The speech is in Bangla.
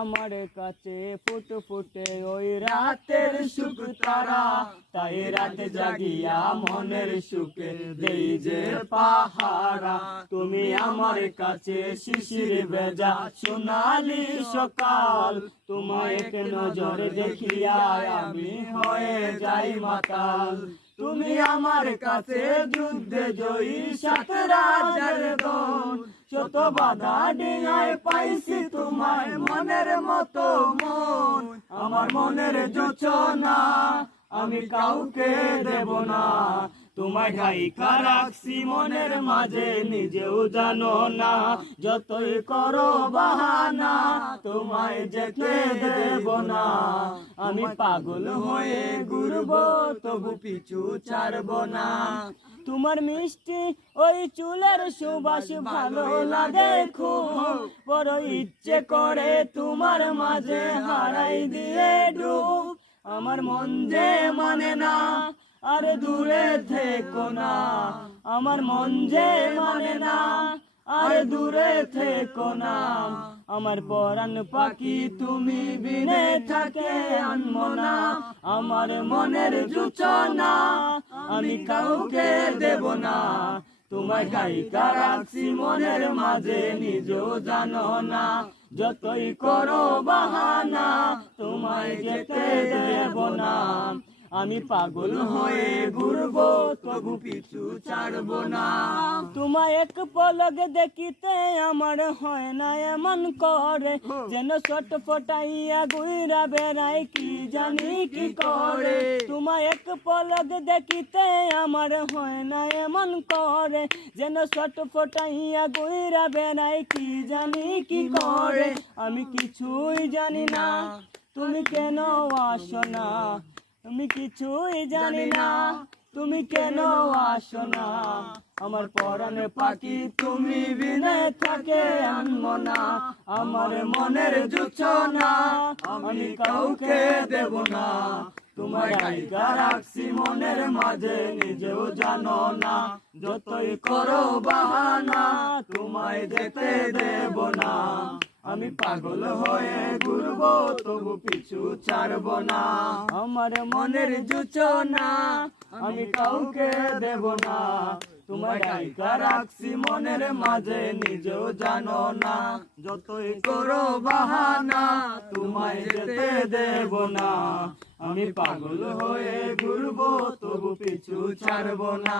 আমার কাছে ফুট ফুটে ওই রাতের সুখ তারা, তাই রাতে জাগিয়া মনের সুখে দেই যে পাহারা। তুমি আমার কাছে শিশির ভেজা সোনালি সকাল, তোমায় এক নজরে দেখিয়া আমি হয়ে যাই মাতাল। তুমি আমার কাছে যুদ্ধে জয়ী সাত রাজার দল, শত বাধা ডিঙায় পাইছি তোমায় মনের মতো মন। আমার মনের যোচনা আমি কাউকে দেব না, তোমায় ঢাইকা রাখছি মনের মাঝে নিজেও জানো না। যতই করো বাহানা তোমায় যেতে দেব না, আমি পাগল হয়ে ঘুরবো তবু পিছু ছাড়ব না। তোমার মিষ্টি ওই চুলের সুবাস ভালো লাগে খুব, বড় ইচ্ছে করে তোমার মাঝে হারাই দিয়ে ডুব। আমার মন যে মানে না আর দূরে থেকো না, আমার মন যে মানে না আর দূরে থেকো না। আমার পরাণ পাখি তুমি বিনে থাকে আনবো না, আমার মনের যোচনা আমি কাউকে দেব না। তোমায় ঢাইকা রাখছি মনের মাঝে নিজেও জানো না, যতই করো বাহানা তোমায় যেতে দেব না। আমি পাগল হয়ে ঘুরবো তবু পিছু ছাড়বো না। তোমায় এক পলক দেখিতে আমার হয় না এমন করে, যেন ছোট ফটাইয়া ঘুরা বেড়াই কি জানি কি করে। তোমায় এক পলক দেখিতে আমার হয় না এমন করে, যেন ছোট ফটাইয়া ঘুরা বেড়াই কি জানি কি করে। আমি কিছুই জানি না তুমি কেন আসো না, আমি কিছুই জানি না তুমি কেন আসো না। আমার পরাণে পাখি তুমি বিনে থাকে আনবো না, আমার মনের যোচনা আমি কাউকে দেব না। তোমায় ঢাইকা রাখছি মনের মাঝে নিজেও জানো না, যতই করো বাহানা তোমায় যেতে দেব না। আমি পাগল হয়ে ঘুরবো তবু পিছু ছাড়ব না, আমার মনের যোচনা আমি কাউকে দেব না। তোমায় ঢাইকা রাখছি মনের মাঝে নিজেও জানো না, যতই করো বাহানা তোমায় যেতে দেব না। আমি পাগল হয়ে ঘুরবো তবু পিছু ছাড়ব না।